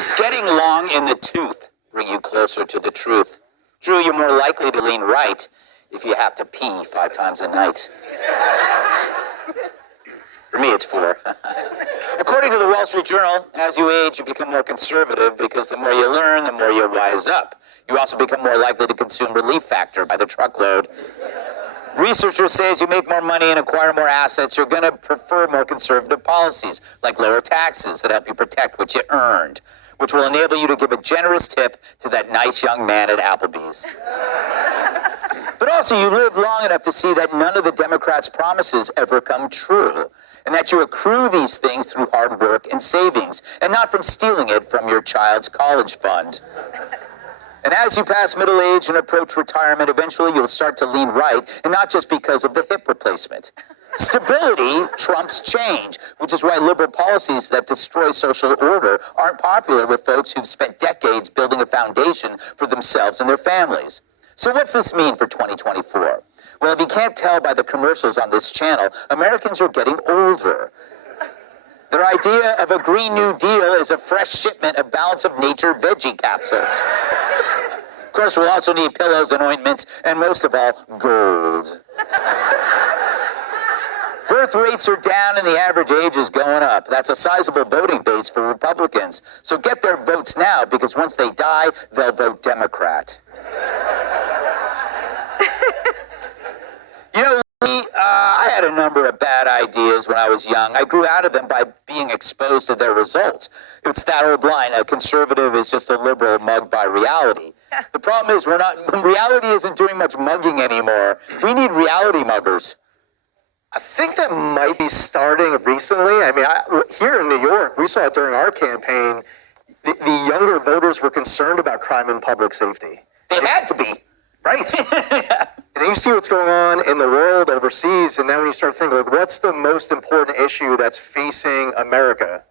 Just getting long in the tooth bring you closer to the truth. Drew, you're more likely to lean right if you have to pee 5 times a night. For me, it's 4. According to the Wall Street Journal, as you age, you become more conservative because the more you learn, the more you wise up. You also become more likely to consume Relief Factor by the truckload. Researchers say as you make more money and acquire more assets, you're going to prefer more conservative policies, like lower taxes that help you protect what you earned, which will enable you to give a generous tip to that nice young man at Applebee's. But also, you live long enough to see that none of the Democrats' promises ever come true, and that you accrue these things through hard work and savings, and not from stealing it from your child's college fund. And as you pass middle age and approach retirement, eventually you'll start to lean right, and not just because of the hip replacement. Stability trumps change, which is why liberal policies that destroy social order aren't popular with folks who've spent decades building a foundation for themselves and their families. So what's this mean for 2024? Well, if you can't tell by the commercials on this channel, Americans are getting older. Their idea of a Green New Deal is a fresh shipment of Balance of Nature veggie capsules. Of course, we'll also need pillows and ointments, and most of all, gold. Birth rates are down and the average age is going up. That's a sizable voting base for Republicans. So get their votes now, because once they die, they'll vote Democrat. You know, I had a number of bad ideas when I was young. I grew out of them by being exposed to their results. It's that old line, a conservative is just a liberal mugged by reality. The problem is when reality isn't doing much mugging anymore. We need reality muggers. I think that might be starting recently. I mean, here in New York, we saw it during our campaign. The younger voters were concerned about crime and public safety. They had to be. Right. And then you see what's going on in the world overseas, and now when you start thinking, like, what's the most important issue that's facing America?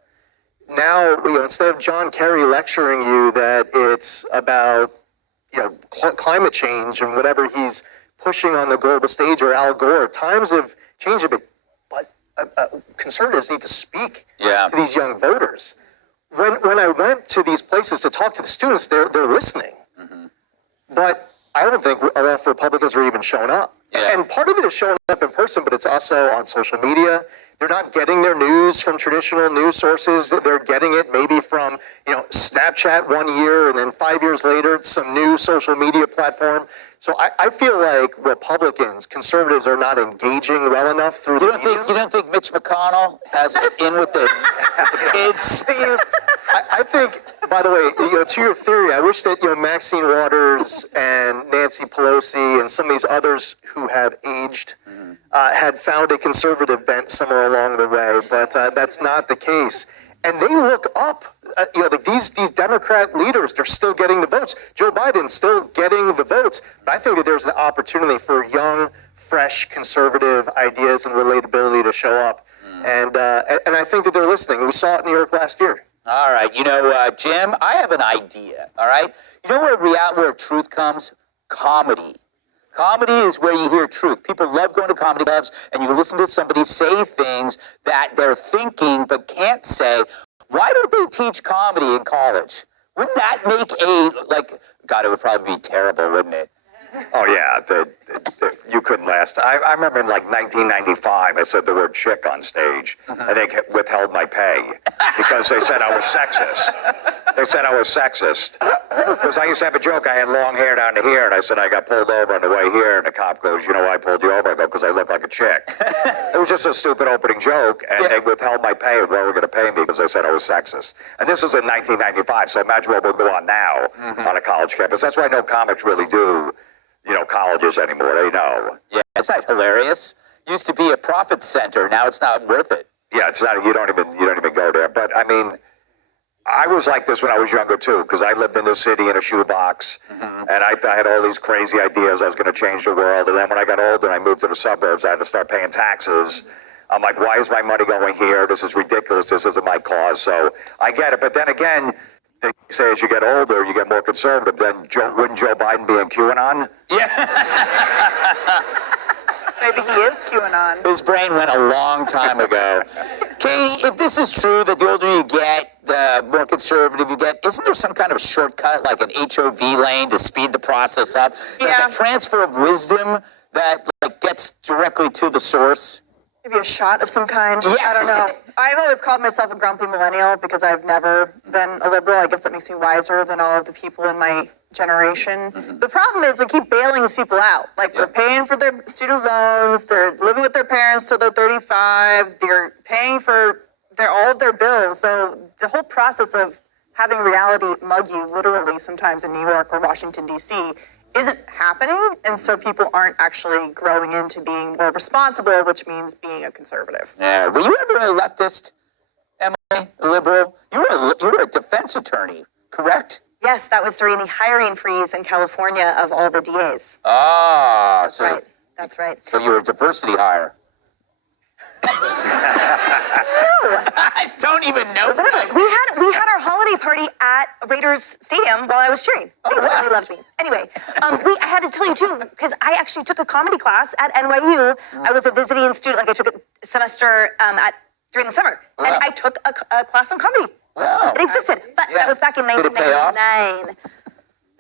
Now, instead of John Kerry lecturing you that it's about, climate change and whatever he's pushing on the global stage, or Al Gore, times have changed a bit, but conservatives need to speak to these young voters. When I went to these places to talk to the students, they're listening. Mm-hmm. But I don't think enough Republicans are even showing up. Yeah. And part of it is showing up in person, but it's also on social media. They're not getting their news from traditional news sources. They're getting it maybe from, Snapchat 1 year, and then 5 years later, it's some new social media platform. So I feel like Republicans, conservatives, are not engaging well enough through the media. You don't think Mitch McConnell has it in with the kids? I think, by the way, to your theory, I wish that, Maxine Waters and Nancy Pelosi and some of these others who have aged had found a conservative bent somewhere along the way, but that's not the case. And they look up, these Democrat leaders, they're still getting the votes. Joe Biden's still getting the votes. But I think that there's an opportunity for young, fresh, conservative ideas and relatability to show up. And I think that they're listening. We saw it in New York last year. All right. Jim, I have an idea. All right. You know where truth comes? Comedy. Comedy is where you hear truth. People love going to comedy clubs, and you listen to somebody say things that they're thinking but can't say. Why don't they teach comedy in college? Wouldn't that make God, it would probably be terrible, wouldn't it? Oh, yeah. You couldn't last. I remember in 1995, I said the word chick on stage, and they withheld my pay because they said I was sexist. Because I used to have a joke. I had long hair down to here, and I said I got pulled over on the way here, and the cop goes, "You know why I pulled you over?" I go, "Because I look like a chick." It was just a stupid opening joke, and they withheld my pay and were going to pay me because they said I was sexist. And this was in 1995, so imagine what would go on now on a college campus. That's why no comics really do colleges anymore. They know. Yeah, it's not hilarious. Used to be a profit center. Now it's not worth it. Yeah, it's not. You don't even go there. But I mean, I was like this when I was younger too, because I lived in the city in a shoebox, and I had all these crazy ideas. I was going to change the world, and then when I got older and I moved to the suburbs, I had to start paying taxes. I'm like, why is my money going here? This is ridiculous. This isn't my cause. So I get it. But then again, they say as you get older, you get more conservative. Then wouldn't Joe Biden be in QAnon? Yeah. Maybe he is QAnon. His brain went a long time ago. Katie, if this is true, that the older you get, more conservative you get, isn't there some kind of shortcut, like an HOV lane to speed the process up? Like Yeah. a transfer of wisdom that like gets directly to the source? Maybe a shot of some kind. Yes. I don't know. I've always called myself a grumpy millennial because I've never been a liberal. I guess that makes me wiser than all of the people in my generation. The problem is we keep bailing these people out. Like they're paying for their student loans, they're living with their parents till they're 35, they're paying for all of their bills. So the whole process of having reality mug you literally sometimes in New York or Washington, D.C. isn't happening, and so people aren't actually growing into being more responsible, which means being a conservative. Yeah. Were you ever a leftist, Emily? A liberal? You were a defense attorney, correct? Yes, that was during the hiring freeze in California of all the DAs. Ah, That's so right. That's right. so you were a diversity hire. I don't even know. We had our holiday party at Raiders Stadium while I was cheering. They totally loved me. Anyway, I had to tell you too, because I actually took a comedy class at NYU. I was a visiting student, like I took a semester during the summer, and I took a class on comedy. Wow. It existed, but that was back in Did it pay off? 1999.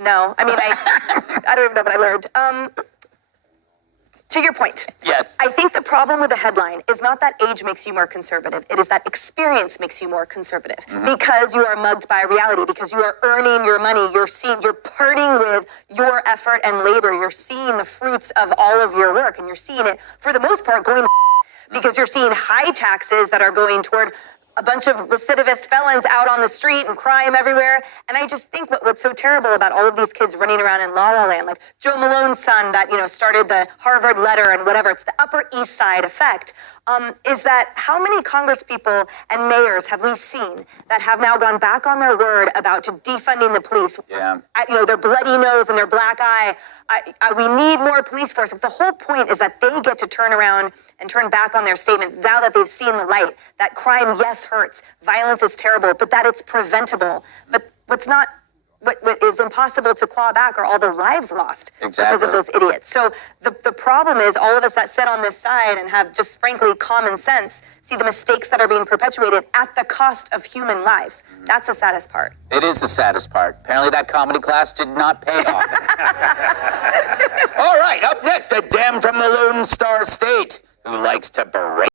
No, I mean I don't even know what I learned. To your point. Yes. I think the problem with the headline is not that age makes you more conservative. It is that experience makes you more conservative because you are mugged by reality, because you are earning your money. You're parting with your effort and labor. You're seeing the fruits of all of your work, and you're seeing it for the most part going because you're seeing high taxes that are going toward a bunch of recidivist felons out on the street and crime everywhere. And I just think what's so terrible about all of these kids running around in La La Land, like Joe Malone's son that, started the Harvard letter and whatever, it's the Upper East Side effect, is that how many Congress people and mayors have we seen that have now gone back on their word about defunding the police? Yeah. Their bloody nose and their black eye. We need more police force. If the whole point is that they get to turn around and turn back on their statements now that they've seen the light, that crime, yes, hurts, violence is terrible, but that it's preventable. But what is impossible to claw back are all the lives lost because of those idiots. So the problem is all of us that sit on this side and have just frankly common sense see the mistakes that are being perpetuated at the cost of human lives. That's the saddest part. It is the saddest part. Apparently that comedy class did not pay off. All right, up next, a Dem from the Lone Star State who likes to berate